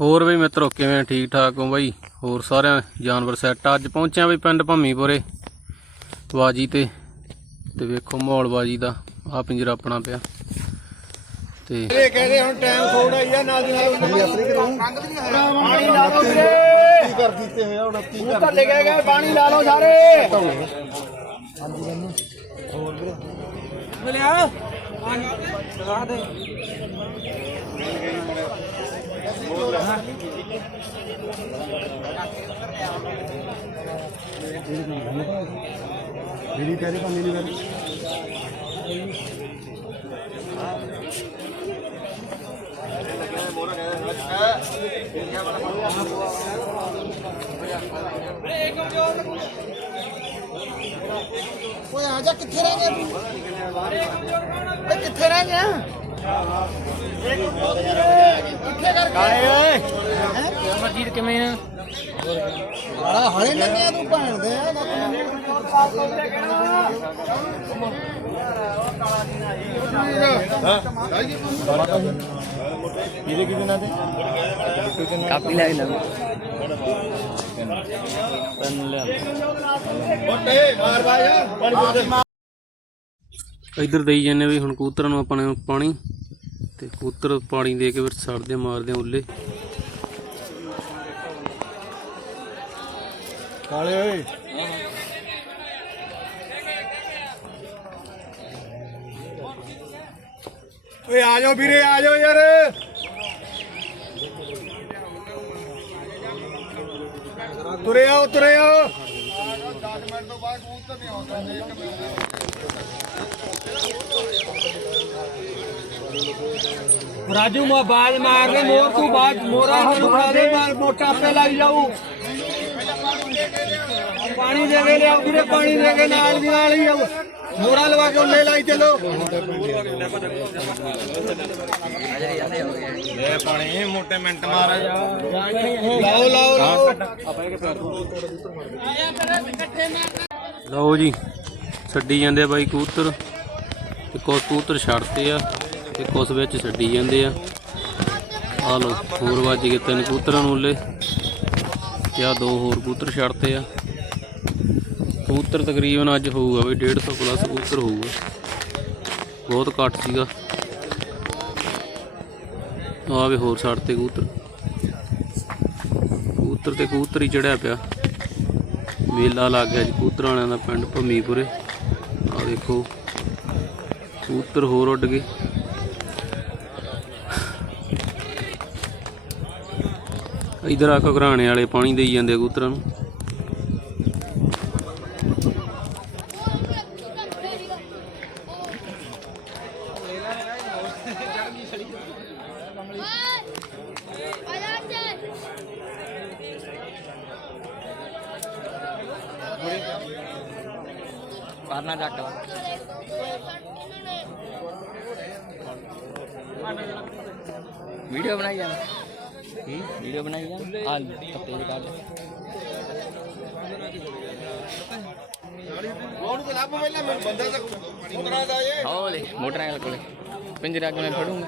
ਹੋਰ ਵੀ ਮਿੱਤਰੋ ਕਿਵੇਂ ਠੀਕ ਠਾਕ ਹੋ ਬਾਈ? ਹੋਰ ਸਾਰਿਆਂ ਜਾਨਵਰ ਸੈੱਟ ਆ। ਅੱਜ ਪਹੁੰਚਿਆ ਬਈ ਪਿੰਡ ਭੰਮੀਪੁਰੇ ਬਾਜੀ ਤੇ। ਤੇ ਵੇਖੋ ਮਾਹੌਲ ਬਾਜੀ ਦਾ ਆ ਪਿੰਜਰਾ ਆਪਣਾ ਪਿਆ। ਤੇ ਇਹ ਕਹਿੰਦੇ ਹੁਣ ਟਾਈਮ ਥੋੜਾ ਹੀ ਆ ਨਾਲ ਦੀ ਨਾਲ ਪਾਣੀ ਲਾ ਲਓ ਵੀਰੇ। ਕੀ ਕਰ ਦਿੱਤੇ ਹੋਇਆ 29 ਉਹ ਘੱਲੇ ਗਏ ਗਏ ਪਾਣੀ ਲਾ ਲਓ ਸਾਰੇ। ਮਿਲਿਆ? ਲਗਾ ਦੇ। ਮੇਰੀ ਕਹਿ ਪਾਣੀ ਨਹੀਂ ਕਰ ਓਏ ਆ ਜਾ, ਕਿੱਥੇ ਰਹਿ ਗਿਆ ਤੂੰ ਕਿੱਥੇ ਰਹਿ ਗਿਆ ਕਿੱਥੇ ਕਰ ਗਿਆ ਓਏ ਅਮਰਜੀਤ ਕਿਵੇਂ ਆ ਬੜਾ ਹਲੇ ਲੰਗਿਆ ਤੂੰ ਭੈਣ ਦੇ ਆ ਇਹਦੇ ਕੀ ਦਿਨਾਂ ਤੇ ਕਾਪੀ ਲੈ ਲੈ ਓਏ ਮਾਰ ਬਾਇਆ ਪਾਣੀ ਇੱਧਰ ਦੇਈ ਜਾਂਦੇ ਵੀ ਹੁਣ ਕਬੂਤਰਾਂ ਨੂੰ ਆਪਾਂ ਪਾਣੀ ਤੇ ਕਬੂਤਰ ਪਾਣੀ ਦੇ ਕੇ ਫਿਰ ਛੱਡਦੇ ਮਾਰਦੇ ਆ ਉੱਲੇ। ਕਾਲੇ ਓਏ। ਓਏ, ਆ ਜਾਓ ਵੀਰੇ, ਆ ਜਾਓ ਯਾਰ। ਤੁਰੇ ਆਓ ਤੁਰੇ ਆਓ। ਰਾਜੂ ਮਾ ਬਾਜ ਮਾਰ ਦੇ ਮੋਰ ਤੂੰ ਬਾਜ ਮੋਰਾ ਨੂੰ ਬਣਾ ਦੇ ਬਾਲ ਮੋਟਾ ਆਪੇ ਲੱਗ ਜਾਊ। ਪਾਣੀ ਦੇ ਕੇ ਲਿਆਓ। ਵੀਰੇ ਪਾਣੀ ਦੇ ਕੇ ਨਾਲ ਦੀ ਨਾਲ ਹੀ ਆਓ ਮੋਰਾ ਲਵਾ ਕੇ ਉੱਲੇ ਲਾਈ ਚਲੋ। ਇਹ ਪਾਣੀ ਮੋਟੇ ਮਿੰਟ ਮਾਰਾ ਜਾ ਲਾਓ ਲਾਓ ਲਾਓ। ਲਓ ਜੀ ਛੱਡੀ ਜਾਂਦੇ ਆ ਬਾਈ ਕਬੂਤਰ। ਤੇ ਕੁਛ ਕਬੂਤਰ ਛੱਡਤੇ ਆ ਤੇ ਕੁਛ ਵਿੱਚ ਛੱਡੀ ਜਾਂਦੇ ਆ। ਆ ਲਓ ਹੋਰ ਵੱਜ ਗਏ ਤਿੰਨ ਕਬੂਤਰਾਂ ਨੂੰ ਉੱਲੇ। ਤੇ ਆ ਦੋ ਹੋਰ ਕਬੂਤਰ ਛੱਡਤੇ ਆ। ਕਬੂਤਰ ਤਕਰੀਬਨ ਅੱਜ ਹੋਊਗਾ ਬਈ 150 ਪਲੱਸ ਕਬੂਤਰ ਹੋਊਗਾ। ਬਹੁਤ ਘੱਟ ਸੀਗਾ। ਆ ਵੀ ਹੋਰ ਤੇ ਕਬੂਤਰ। ਕਬੂਤਰ ਤੇ ਕਬੂਤਰ ਹੀ ਚੜਿਆ ਪਿਆ। ਮੇਲਾ ਲੱਗ ਗਿਆ ਜੀ ਕਬੂਤਰਾਂ ਵਾਲਿਆਂ ਦਾ ਪਿੰਡ ਭੰਮੀਪੁਰੇ। ਆ ਦੇਖੋ, ਕਬੂਤਰ ਹੋਰ ਉੱਡ ਗਏ। ਇਧਰ ਆ ਘਰਾਣੇ ਵਾਲੇ ਪਾਣੀ ਦੇਈ ਜਾਂਦੇ ਕਬੂਤਰਾਂ ਨੂੰ ਕਰਨਾ ਜੱਟ ਵੀਡੀਓ ਬਣਾਈ ਜਾਂ ਹੂੰ ਵੀਡੀਓ ਬਣਾਈ ਜਾਂ ਆ ਤੇਜ਼ ਕਰ ਉਹਨੂੰ ਤਾਂ ਲੱਭ ਪਹਿਲਾਂ ਮੈਨੂੰ ਬੰਦਾ ਤਾਂ ਮੁੰਦਰਾ ਦਾ ਏ ਹੋਲੇ ਮੋਟਰਸਾਈਕਲ ਕੋਲੇ। ਪਿੰਜਰਾ ਕੋਲੇ ਫੜੂੰਗਾ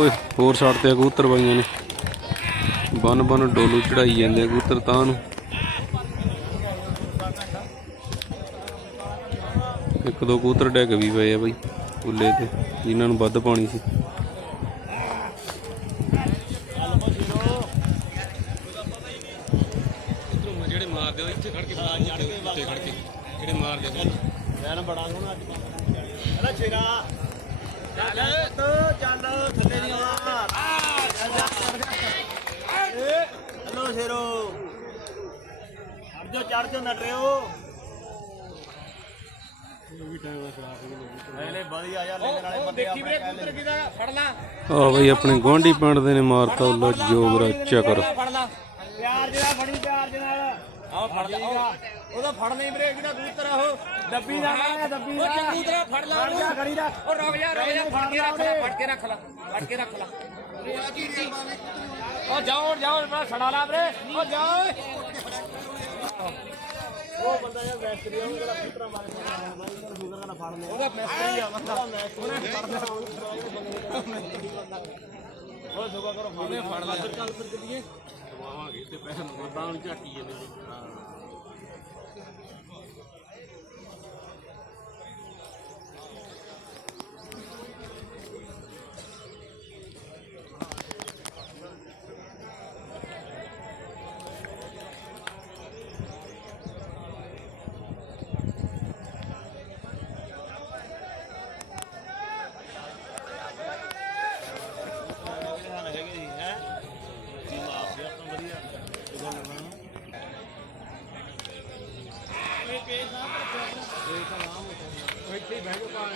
ਵੇ, ਹੋਰ ਛੱਡਤੇ ਆ ਕਬੂਤਰ ਬਾਈਆਂ ਨੇ। ਬਨ ਬਨ ਡੋਲੂ ਚੜਾਈ ਜਾਂਦੇ ਆ ਕਬੂਤਰ ਤਾਂ ਨੂੰ। ਇੱਕ ਦੋ ਕਬੂਤਰ ਡੈਗ ਵੀ ਪਏ ਆ ਬਾਈ ਉੱਲੇ ਤੇ ਜਿਨ੍ਹਾਂ ਨੂੰ ਵੱਧ ਪਾਣੀ ਸੀ। ਜਿਹੜੇ ਮਾਰਦੇ ਉਹ ਇੱਥੇ ਖੜ ਕੇ ਉੱਤੇ ਖੜ ਕੇ। ਜਿਹੜੇ ਮਾਰਦੇ ਮੈਂ ਨਾ ਬੜਾ ਸੋਹਣਾ ਅੱਜ ਅਰੇ ਛੇਰਾ ਚੱਲ ਤੂੰ ਚੱਲ ਥੱਲੇ ਨਹੀਂ ਆਉਣਾ ਏ ਹਲੋ ਸ਼ੇਰੋ ਚੜ ਜਾ ਨਟਰਿਓ ਨਹੀਂ ਨਹੀਂ ਵਧੀਆ ਯਾਰ ਲੈਣ ਵਾਲੇ ਬੰਦੇ ਦੇਖੀ ਵੀਰੇ ਪੁੱਤਰ ਕਿਦਾ ਫੜ ਲਾ। ਆ ਬਈ ਆਪਣੇ ਗੁਆਂਢੀ ਪਿੰਡ ਦੇ ਨੇ ਮਾਰਤਾ ਉੱਲਾ ਜੋਗਰਾ ਚੱਕਰ ਫੜ ਲਾ ਪਿਆਰ ਜਿਹੜਾ ਫੜੀ ਪਿਆਰ ਦੇ ਨਾਲ। ਆਹ ਫੜ ਲਾ ਉਹਦਾ ਫੜ ਨਹੀਂ ਵੀਰੇ ਕਿਹੜਾ ਕਬੂਤਰ ਆ ਉਹ। ਡੱਬੀ ਦਾ ਨਾ ਡੱਬੀ ਦਾ ਉਹ ਕਬੂਤਰ ਫੜ ਲਾ ਉਹਨੂੰ ਜਾ ਖੜੀ ਰੱਖ ਉਹ ਰੁਕ ਜਾ ਰੁਕ ਜਾ ਫੜ ਕੇ ਰੱਖ ਲੈ ਫੜ ਕੇ ਰੱਖ ਲੈ ਫੜ ਕੇ ਰੱਖ ਲੈ। ਉਹ ਜਾਓ ਜਾਓ ਬੜਾ ਛੜਾ ਲਾ ਵੀਰੇ। ਉਹ ਜਾਓ। ਉਹ ਬੰਦਾ ਯਾਰ ਵੈਸਟਰੀ ਉਹ ਜਿਹੜਾ ਕਬੂਤਰ ਮਾਰੇ ਉਹਦਾ ਸ਼ੂਗਰ ਦਾ ਫੜ ਲਿਆ। ਉਹਦਾ ਮੈਸਟਰੀ ਆ ਬੰਦਾ ਉਹਨੇ ਫੜ ਲਿਆ। ਉਹ ਸੁਬਾ ਕਰੋ ਉਹਨੇ ਫੜ ਲਿਆ। ਚੱਲ ਫਿਰ ਚੱਲੀਏ ਦਵਾਵਾਂਗੇ ਤੇ ਪੈਸੇ ਮੰਗਦਾ ਹੁਣ ਝਾਟੀ ਜਾਂਦੇ ਹਾਂ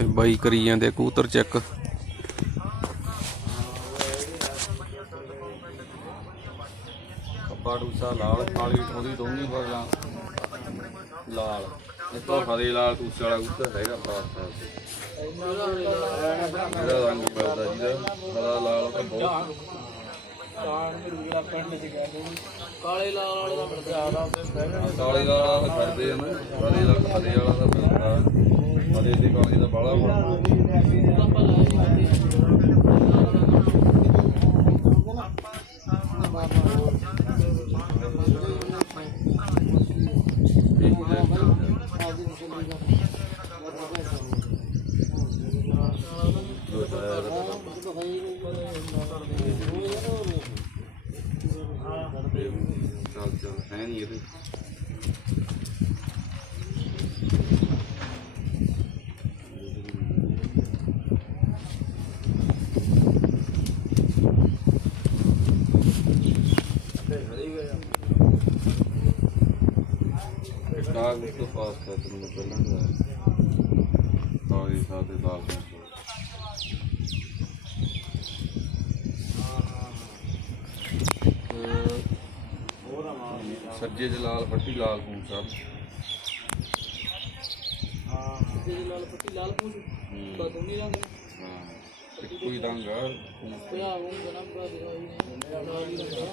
ਤੇ ਬਾਈ ਕਰੀ ਜਾਂਦੇ ਆ ਕਬੂਤਰ ਚੈੱਕ। ਬਾੜੂਸਾ ਲਾਲ ਕਾਲੀ ਥੋੜੀ ਦੋਨੀ ਵਰਗਾ ਲਾਲ। ਇਹ ਤੋਂ ਫਰੇ ਲਾਲ ਤੂਸੇ ਵਾਲਾ ਉੱਤਰ ਹੈਗਾ ਪਾਸ ਸਾਹਿਬ ਤੇ ਇਹਦਾ ਰੰਗ ਮਿਲਦਾ ਜਿਹਦਾ ਹਰਾ ਲਾਲ ਤਾਂ ਬਹੁਤ। ਕਾਲੇ ਲਾਲ ਵਾਲੇ ਦਾ ਮਿਲਦਾ ਕਾਲੀ ਵਾਲਾ ਤਾਂ ਕਰਦੇ ਆ ਨਾ ਫਰੇ ਲਾਲ ਫਰੇ ਵਾਲਾ ਤਾਂ ਮਿਲਦਾ। ਫਰੇ ਤੇ ਕਾਲੀ ਦਾ ਬਾਲਾ ਚੱਲ ਚੱਲ ਹੈ ਨਹੀਂ ਇਹਦੇ। ਤੋਂ ਪਾਸ ਕਰ ਤੈਨੂੰ ਮੈਂ ਪਹਿਲਾਂ ਕਾਗਜ਼ ਸਾਥੇ ਲਾਲ ਸੱਜੇ ਚ ਲਾਲ ਖੂਨ ਸਾਹਿਬ। ਜਿਹਦੇ ਲਾਲ ਪੱਟੀ ਲਾਲ ਪੂਛ ਬਸ ਉਹਨੀ ਰੰਗ ਨੇ ਹਾਂ। ਇੱਕੋ ਹੀ ਰੰਗ ਆ। ਪਿਆ ਉਹ ਜਨਮ ਦਾ ਦਿਖਾਈ ਨੇ। ਲਾਲ ਹੀ ਰੰਗ ਦਾ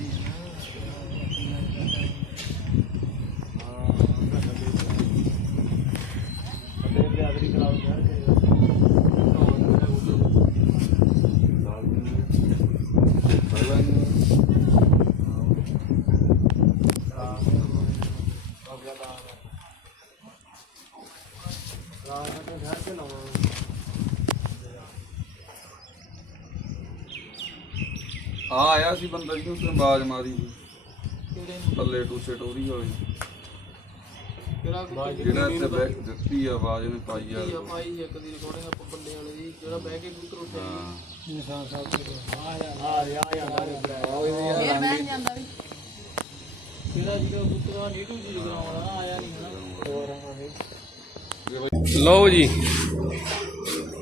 ਆ ਆਇਆ ਸੀ ਬੰਦਾ ਜੀ ਉਸਨੇ ਬਾਜ ਮਾਰੀ ਸੀ। ਕਿਹੜੇ ਥੱਲੇ ਟੂਸੇ ਟੋਰੀ ਹੋਈ ਕਿਹੜਾ ਜਿਹੜਾ ਇੱਥੇ ਬੈਕ ਦਿੱਤੀ ਆ ਆਵਾਜ਼ ਨੇ ਪਾਈ ਆ। ਕੀ ਆ ਪਾਈ ਇੱਕ ਦੀ ਰਿਕਾਰਡਿੰਗ ਆਪਾਂ ਬੰਦੇ ਵਾਲੇ ਦੀ। ਜਿਹੜਾ ਬਹਿ ਕੇ ਕਬੂਤਰ ਉੱਤੇ ਹਾਂ। ਆ ਰਿਹਾ ਜਾਂਦਾ ਜਿਹੜਾ ਜਿਹੜਾ ਕਬੂਤਰ ਆ ਨੀਟੂ ਜੀ ਲਗਾਉਣ ਵਾਲਾ ਆਇਆ ਨਹੀਂ ਹਨਾ। ਲਓ ਜੀ।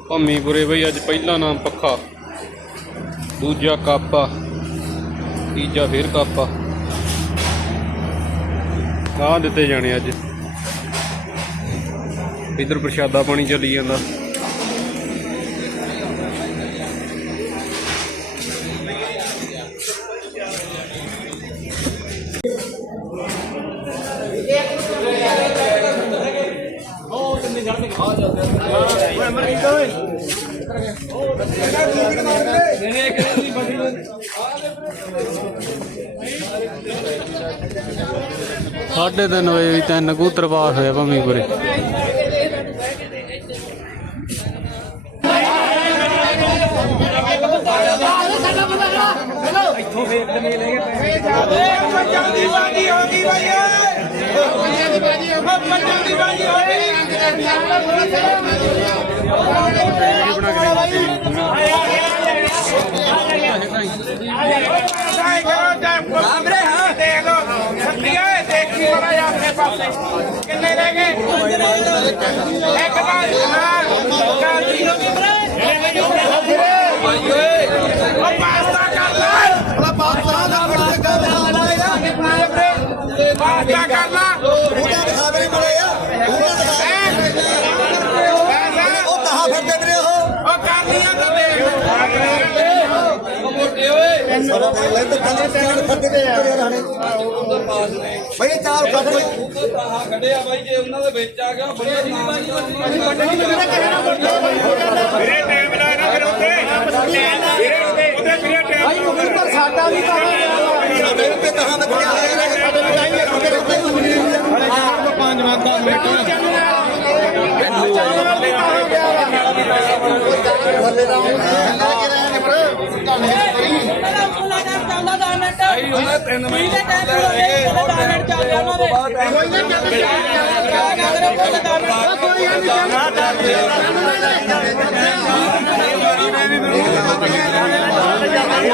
ਭੰਮੀਪੁਰੇ ਬਈ ਅੱਜ ਪਹਿਲਾ ਨਾਮ ਪੱਖਾ। ਦੂਜਾ ਕਾਪਾ ਤੀਜਾ ਫੇਰ ਕਾਪਾ ਆ। ਦਿੱਤੇ ਜਾਣੇ ਅੱਜ। ਇਧਰ ਪ੍ਰਸ਼ਾਦਾ ਪਾਣੀ ਚੱਲੀ ਜਾਂਦਾ। ਓਏ ਅਮਰਜੀਤ ਓਏ। ਸਾਢੇ ਤਿੰਨ ਵਜੇ ਵੀ ਤਿੰਨ ਕਬੂਤਰ ਪਾਸ ਹੋਇਆ ਭੰਮੀਪੁਰੇ। ਪੰਜਾਂ ਦੀ ਬਾਜੀ ਹੋ ਗਈ ਬਾਈ ਪੰਜਾਂ ਦੀ ਬਾਜੀ ਹੋ ਗਈ ਪੰਜਾਂ ਦੀ ਬਾਜੀ ਹੋ ਗਈ ਸਾਈ ਕਰੋ ਟਾਈਮ ਹਾਂ ਦੇਖ ਲੋ ਸੱਤੀਆ ਦੇਖੀ ਬੜਾ ਜਿਹਾ ਆਪਣੇ ਪਾਸੇ ਕਿੰਨੇ ਰਹਿ ਗਏ ਇੱਕ ਬਾਰ ਹਾਂ ਕਾਲੀ ਉਹ ਪਾਸਤਾ ਕਰ ਲੈ ਪਾਸਤਾ ਕਰ ਲੈ ਉਹਦਾ ਸਾਡਾ ਦੇਖ ਲੈ ਤੇ ਕੰਨ ਸਟੈਂਡ ਫਿਰਦੇ ਤੇ ਉੱਤਰੇ ਰਹਿਣੇ ਬਈ ਇਹ ਚਾਰ ਕੱਢ ਲੈ ਕੱਢਿਆ ਬਾਈ ਜੇ ਉਹਨਾਂ ਦੇ ਵਿੱਚ ਆ ਗਿਆ ਬੰਦਾ ਵੀਰੇ ਟਾਈਮ ਲਾਇਆ ਫਿਰ ਉੱਤੇ ਵੀਰੇ ਉੱਤੇ ਉੱਤੇ ਵੀਰੇ ਟਾਈਮ ਸਾਡਾ ਵੀ ਕਹਾ ਮੇਰੇ ਤੇ ਕਹਾ ਤੇ ਬੜਿਆ ਸਾਡੇ ਵੀ ਟਾਈਮ ਲੱਗੇ ਰਹਿੰਦੇ ਪੰਜ ਵਾਰ ਦਾ ਥੱਲੇ ਦਾ ਲੈ ਕੇ ਰਹਿਣੇ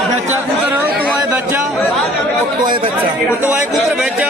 ਬੱਚਾ ਕੁੱਤਰ ਤੂੰ ਆਏ ਬੱਚਾ। ਉੱਤੋਂ ਆਏ ਬੱਚਾ। ਤੂੰ ਆਏ ਕੁੱਤਰ ਬੱਚਾ।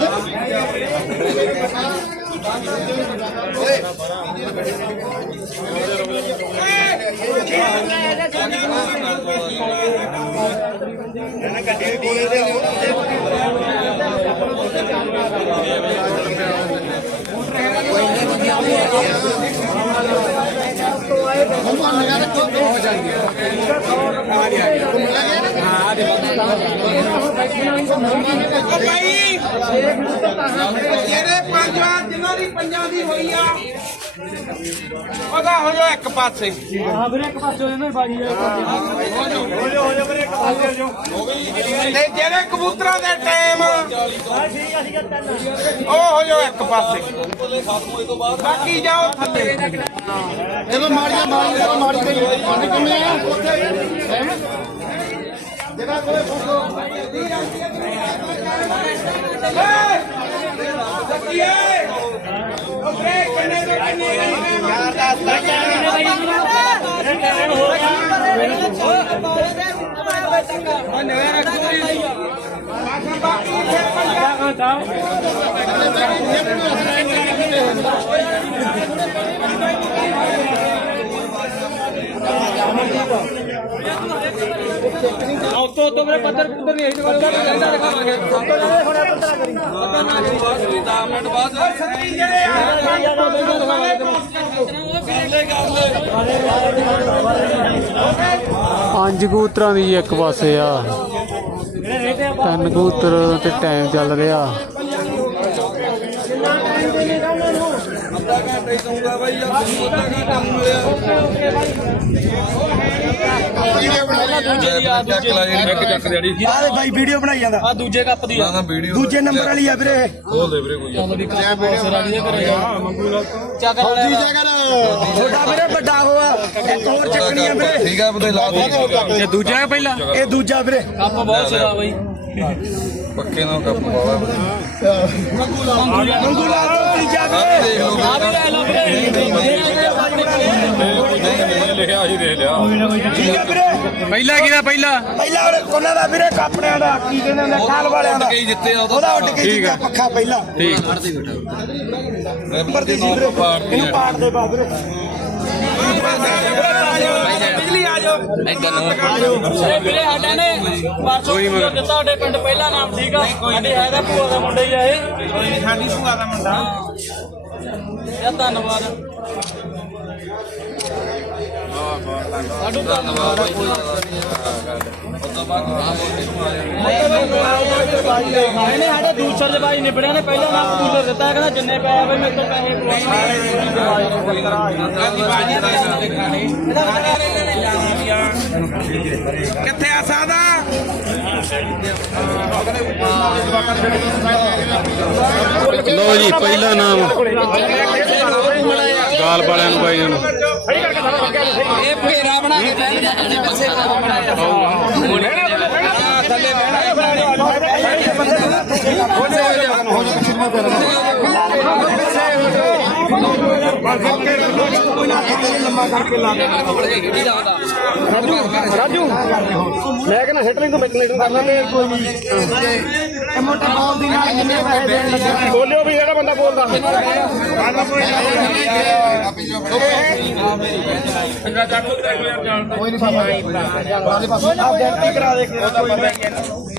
ਉਹ ਭਾਈ ਜਿਹੜੇ ਪੰਜ ਵਾਰ ਜਿਨ੍ਹਾਂ ਦੀ ਪੰਜਾਂ ਦੀ ਹੋਈ ਆ ਉਹਦਾ ਹੋ ਜਾ ਇੱਕ ਪਾਸੇ। ਹਾਂ ਵੀਰੇ ਇੱਕ ਪਾਸੇ ਹੋ ਜਾਂਦਾ ਬਾਜੀ ਤੇ ਜਿਹੜੇ ਕਬੂਤਰਾਂ ਦੇ ਟਾਈਮ ਉਹ ਹੋ ਜਾ ਇੱਕ ਪਾਸੇ। ਬਾਕੀ ਜਾਓ ਥੱਲੇ। ਜਦੋਂ ਮਾੜੀਆਂ ਮਾੜੀਆਂ ਮਾੜੀ ਗਈ ਪਾਣੀ ਕਿੰਨੇ ਆ? ਜਿਹੜਾ ਕੋਈ ਫੋਟੋ ਉਹ ਬ੍ਰੇਕ ਕਿੰਨੇ ਦੇ ਕਿੰਨੇ ਨਹੀਂ ਬਾਕੀ ਫਿਰ ਪੰਜਾਂ ਉਤੋਂ ਉਤੋਂ ਮੇਰੇ ਪੱਧਰ ਪੁੱਧਰ ਨਹੀਂ ਇਹਦੇ ਵੱਲ ਰਹਿੰਦਾ ਦਿਖਾਵਾਂਗੇ ਮਿੰਟ ਬਾਅਦ ਸੱਤੀ ਜਿਹੜੇ ਆ ਪੰਜ ਕਬੂਤਰਾਂ ਦੀ ਇੱਕ ਪਾਸੇ ਆ। ਤਿੰਨ ਕਬੂਤਰ ਤੇ ਟਾਈਮ ਚੱਲ ਰਿਹਾ। ਅੱਧਾ ਘੰਟਾ ਹੀ ਦਊਂਗਾ ਬਾਈ ਯਾਰ ਤੁਹਾਨੂੰ ਅੱਧਾ ਘੰਟਾ ਮਿਲਿਆ ਚੱਕ ਲਾ ਜਿਹੜੀ ਇੱਕ ਚੱਕ ਜਿਹੜੀ ਆਲੇ ਬਾਈ ਵੀਡੀਓ ਬਣਾਈ ਜਾਂਦਾ। ਆ ਦੂਜੇ ਕੱਪ ਦੀ ਨਾ ਨਾ ਵੀਡੀਓ ਦੂਜੇ ਨੰਬਰ ਵਾਲੀ ਆ ਵੀਰੇ। ਖੋਲ ਦੇ ਵੀਰੇ ਕੋਈ ਚੱਕ ਫੌਜੀ ਜਗਰ ਛੋਟਾ ਵੀਰੇ ਵੱਡਾ ਹੋਆ ਇੱਕ ਹੋਰ ਚੱਕਣੀ ਆ ਵੀਰੇ। ਠੀਕ ਆ ਬਤੇ ਲਾ ਦੇ। ਇਹ ਦੂਜਾ ਹੈ ਪਹਿਲਾ? ਇਹ ਦੂਜਾ ਵੀਰੇ। ਕੱਪ ਬਹੁਤ ਸਿਰਾ ਬਈ। ਪੱਕੇ ਨਾਲ ਕੱਪ ਪਾਵਾ ਮੰਗੂਲਾ ਤੋਂ ਤੀਜਾ ਵੀਰੇ ਦੇਖ ਲਓ ਆ ਵੀ ਲੈ ਲਓ ਵੀਰੇ ਲਿਖਿਆ ਸੀ ਦੇਖ ਲਿਆ ਠੀਕ ਆ ਵੀਰੇ ਪਹਿਲਾ ਕਿਹਦਾ ਪਹਿਲਾ? ਪਹਿਲਾਂ ਉਹਨੇ ਉਹਨਾਂ ਦਾ ਵੀਰੇ ਕਾਪੜਿਆਂ ਦਾ ਕੀ ਕਹਿੰਦੇ ਨੇ ਖਾਲ ਵਾਲਿਆਂ ਦਾ। ਕਈ ਜਿੱਤੇ ਆ ਉਹਦਾ ਉੱਡ ਕੇ ਜਿੱਤਿਆ ਪੱਖਾ ਪਹਿਲਾਂ। ਨੰਬਰ ਦੇ ਪਾੜਦੀ ਇਹਨੂੰ ਪਾੜ ਦੇ ਬਾ ਵੀਰੇ। ਬਿਜਲੀ ਆ ਜਾਓ ਇਹ ਵੀਰੇ ਸਾਡਾ ਨੇ ਪਰਸੋਂ ਜੋ ਦਿੱਤਾ ਸਾਡੇ ਪਿੰਡ ਪਹਿਲਾ ਨਾਮ ਠੀਕ ਆ ਸਾਡੇ ਹੈ ਦਾ ਭੂਆ ਦਾ ਮੁੰਡਾ ਹੀ ਆ ਇਹ। ਸਾਡੀ ਭੂਆ ਦਾ ਮੁੰਡਾ। ਇਹ ਧੰਨਵਾਦ। ਇਹਨੇ ਸਾਡੇ ਦੂਸਰ ਦੇ ਨਿਬੜਿਆ ਨੇ ਪਹਿਲਾਂ ਨਾ ਦੂਸਰ ਦਿੱਤਾ ਕਹਿੰਦਾ ਜਿੰਨੇ ਪਏ ਬਈ ਮੇਰੇ ਤੋਂ ਪੈਸੇ ਕਿੱਥੇ ਆ ਸਾਦਾ? ਲਓ ਜੀ ਪਹਿਲਾ ਨਾਮ ਗਾਲ ਵਾਲਿਆਂ ਨੂੰ ਬਾਈ ਨੂੰ। ਇਹ ਭੇਰਾ ਬਣਾ ਕੇ ਬੈਠ ਜਾ ਪਾਸੇ ਥੱਲੇ ਰਾਜੂ ਮੈਂ ਕਹਿੰਦਾ ਸੈਟਲਿੰਗ ਤੋਂ ਮੈਕਨੇਟਰ ਕਰ ਲਾਂਗੇ। ਕੋਈ ਨਹੀਂ ਮੋਟਾ ਬਾਲ ਦੀ ਨਾਲ ਜਿੰਨੇ ਪੈਸੇ ਦੇਣ ਲੱਗੇ ਬੋਲਿਓ ਵੀ ਜਿਹੜਾ ਬੰਦਾ ਬੋਲਦਾ ਕੋਈ ਨਹੀਂ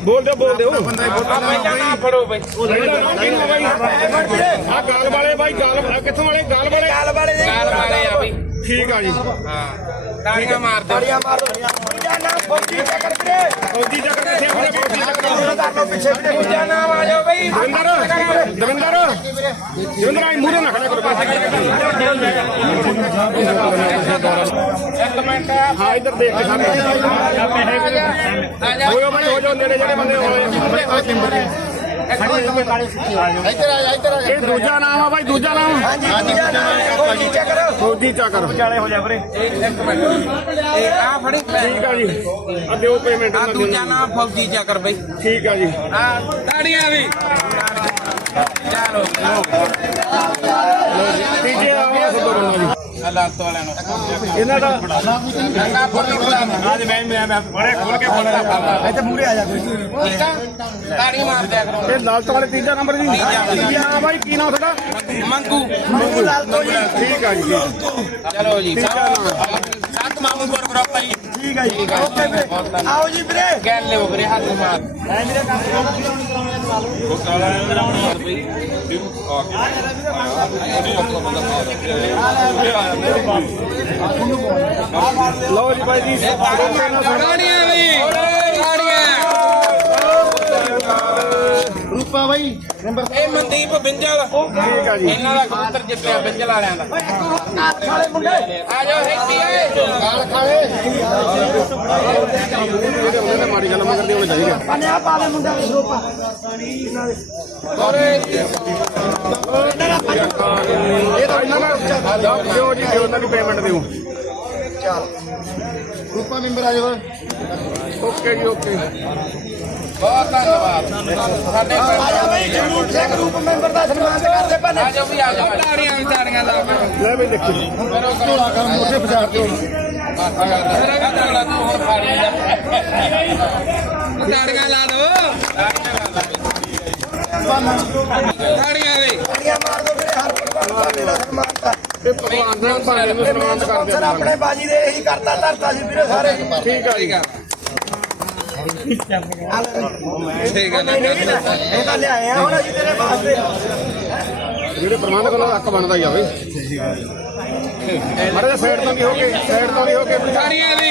ਬੋਲ ਦਿਓ ਬੋਲ ਦਿਓ। ਪਹਿਲਾਂ ਨਾ ਫੜੋ ਬਈ। ਆ ਗਾਲ ਵਾਲੇ ਬਾਈ ਗਾਲ ਕਿੱਥੋਂ ਵਾਲੇ? ਗਾਲ ਵਾਲੇ? ਗਾਲ ਵਾਲੇ ਗਾਲ ਵਾਲੇ ਆ ਬਈ। ਠੀਕ ਆ ਜੀ। ਤਾੜੀਆਂ ਮਾਰ ਤਾੜੀਆਂ ਮਾਰ ਦੂਜਾ ਨਾਮ ਫੌਜੀ ਚੱਕਰ ਵੀਰੇ। ਫੌਜੀ ਚੱਕਰ ਕਿੱਥੇ ਆਪਣੇ ਫੌਜੀ ਚੱਕਰ ਕਰ ਲਓ ਪਿੱਛੇ ਵੀਰੇ। ਨਾਮ ਆ ਜਾਓ ਬਈ। ਦਵਿੰਦਰ ਦਵਿੰਦਰ ਦਵਿੰਦਰ ਆਈ ਮੂਰੇ ਨਾ ਖੜਾ ਕਰੋ। ਪੈਸੇ ਇੱਕ ਮਿੰਟ ਹਾਂ ਇੱਧਰ ਦੇਖ ਕੇ ਸਾਰੇ ਹੋ ਜਾਓ ਬਾਈ ਹੋ ਜਾਓ ਨੇੜੇ ਜਿਹੜੇ ਬੰਦੇ ਹੋਏ ਇਹ ਦੂਜਾ ਨਾਮ ਆ ਬਾਈ ਦੂਜਾ ਨਾਮ ਹਾਂਜੀ ਫੌਜੀ ਚੱਕਰ ਵਿਚਾਲੇ ਹੋ ਜਾ ਵੀਰੇ ਇਹ ਆ ਫੜੀ ਠੀਕ ਆ ਜੀ ਆ ਦਿਓ ਪੇਮੈਂਟ ਆ ਦੂਜਾ ਨਾਮ ਫੌਜੀ ਚੱਕਰ ਬਈ। ਠੀਕ ਆ ਜੀ। ਆ ਤਾੜੀਆਂ ਵੀ। ਚਲੋ ਤੀਜੇ ਆ ਸਦੋ ਬੰਦਾ ਜੀ ਹਾਲਾਤ ਵਾਲਿਆਂ ਨੂੰ ਇਹਨਾਂ ਦਾ ਚੰਗਾ ਫੜੀ ਖੜਾ ਅੱਜ ਮੈਂ ਮੈਂ ਬੜੇ ਖੋਲ ਕੇ ਬੋਲਣਾ ਇੱਥੇ ਮੂਰੇ ਆ ਜਾ ਕੋਈ ਠੀਕ ਆ ਤਾੜੀ ਮਾਰ ਦਿਆ ਕਰੋ ਇਹ ਲਾਲਤ ਵਾਲੇ ਤੀਜਾ ਨੰਬਰ ਜੀ। ਤੀਜਾ ਬਾਈ ਕੀ ਨਾਮ ਤੁਹਾਡਾ ਮੰਗੂ ਮੰਗੂ ਲਾਲਤੋ ਜੀ ਠੀਕ ਆ ਜੀ। ਚਲੋ ਜੀ ਸੱਤ ਮਾਮੂਪੁਰ ਗਰੁੱਪ ਜੀ ਠੀਕ ਆ ਜੀ ਓਕੇ ਵੀਰੇ। ਆਓ ਜੀ ਵੀਰੇ ਗੱਲ ਲਿਓ ਵੀਰੇ ਹੱਥ ਮਾਰ ਲਓ ਜੀ ਬਾਈ ਜੀ ਤਾੜੀਆਂ ਵੀ ਰੂਪਾ ਬਾਈ ਨੰਬਰ ਇਹ ਮਨਦੀਪ ਬਿੰਜਲ। ਠੀਕ ਆ ਜੀ। ਇਹਨਾਂ ਦਾ ਕਬੂਤਰ ਜਿੱਤਿਆ ਬਿੰਜਲ ਵਾਲਿਆਂ ਦਾ। ਆ ਜਾਓ ਹੈਤੀ ਓਏ ਗਾਲ ਖਾਲੇ ਇਹਦੇ ਹੁੰਦੇ ਤੇ ਮਾੜੀ ਗੱਲ ਮਗਰ ਦੇ ਹੋਣੇ ਚਾਹੀਦੇ ਪੰਨਿਆ ਪਾ ਲੈ ਮੁੰਡਾ ਦੇ ਰੂਪਾ ਇਹ ਤਾਂ ਇਹਨਾਂ ਦਾ ਦਿਓ ਜੀ ਦਿਓ। ਉਹਨਾਂ ਦੀ ਪੇਮੈਂਟ ਦਿਓ ਰੂਪਾ ਮੈਂਬਰ ਆ ਜਾਓ। ਓਕੇ ਜੀ ਓਕੇ। ਬਹੁਤ ਧੰਨਵਾਦ। ਸਾਡੇ ਆ ਜਾ ਬਈ ਜਮੂਰ ਸਿੰਘ ਗਰੁੱਪ ਮੈਂਬਰ ਦਾ ਸਨਮਾਨ ਕਰਦੇ ਪੰਨੇ ਆ ਜਾਓ ਵੀ ਆ ਜਾਓ ਤਾੜੀਆਂ ਵੀ ਤਾੜੀਆਂ ਦਾ। ਲੈ ਬਈ ਦੇਖੀ। ਝੋਲਾ ਕੰਮ ਮੋਟੇ ਬਾਜ਼ਾਰ ਤੇ ਮੇਰਾ ਵੀ ਝੋਲਾ ਤੂੰ ਹੋਰ ਫਾੜੀ ਜਾ ਤਾੜੀਆਂ ਲਾ ਦੋ। ਤਾੜੀਆਂ ਵੀ। ਤਾੜੀਆਂ ਮਾਰ ਦੋ ਵੀਰੇ ਹਰ ਪ੍ਰਕਾਰ ਦਾ ਸਨਮਾਨ ਕਰ। ਇਹ ਭਗਵਾਨ ਦੇ ਭਾਣੇ ਨੂੰ ਸਨਮਾਨ ਕਰਦੇ ਸਰ ਆਪਣੇ ਬਾਜੀ ਦੇ ਇਹੀ ਕਰਤਾ ਧਰਤਾ ਸੀ ਵੀਰੇ ਸਾਰੇ। ਠੀਕ ਆ ਜੀ। ਠੀਕ ਆ। ਠੀਕ ਆ ਇਹ ਤਾਂ ਲਿਆਏ ਆ ਹੁਣ ਅਸੀਂ ਤੇਰੇ ਵਾਸਤੇ ਜਿਹੜੇ ਪ੍ਰਬੰਧਕ ਦਾ ਹੱਕ ਬਣਦਾ ਹੀ ਆ ਬਈ। ਮਾਰੇ ਸਾਈਡ ਤੋਂ ਵੀ ਹੋ ਕੇ ਸਾਈਡ ਤੋਂ ਵੀ ਹੋ ਕੇ ਤਾੜੀਆਂ ਵੀ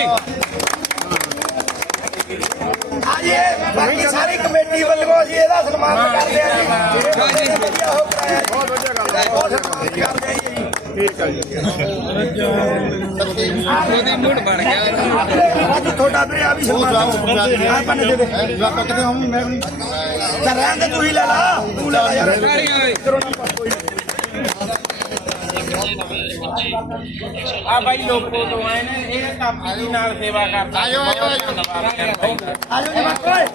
ਅੱਜ ਇਹ ਬਾਕੀ ਸਾਰੀ ਕਮੇਟੀ ਵੱਲੋਂ ਅਸੀਂ ਇਹਦਾ ਸਨਮਾਨ ਕਰਦੇ ਆ ਜੀ। ਬਹੁਤ ਵਧੀਆ ਹੋ। ਕਰਾਇਆ ਜੀ। ਬਹੁਤ ਵਧੀਆ ਗੱਲ ਹੈ। ਠੀਕ ਆ ਜੀ। ਉਹਦੀ ਮੂਡ ਬਣ ਗਿਆ ਅੱਜ ਤੁਹਾਡਾ ਵੀਰੇ ਆ ਵੀ ਸਨਮਾਨ ਆ ਪੰਨੇ ਦੇ ਦੇ। ਆਪਾਂ ਕਿਤੇ ਹਮ ਮੈਂ ਵੀ ਚੱਲ ਰਹਿਣ ਦੇ ਤੂੰ ਹੀ ਲੈ ਲਾ। ਤੂੰ ਲੈ ਲਾ ਯਾਰ। ਤਾੜੀਆਂ ਵੀ ਆ ਬਾਈ ਲੋਕੋ ਤੋਂ ਆਏ ਨੇ ਇਹ ਕਾਪੀ ਦੀ ਨਾਲ ਸੇਵਾ ਕਰਦਾ। ਆਜੋ ਆਜੋ ਆਜੋ। ਜੀ ਬੱਕਰੇ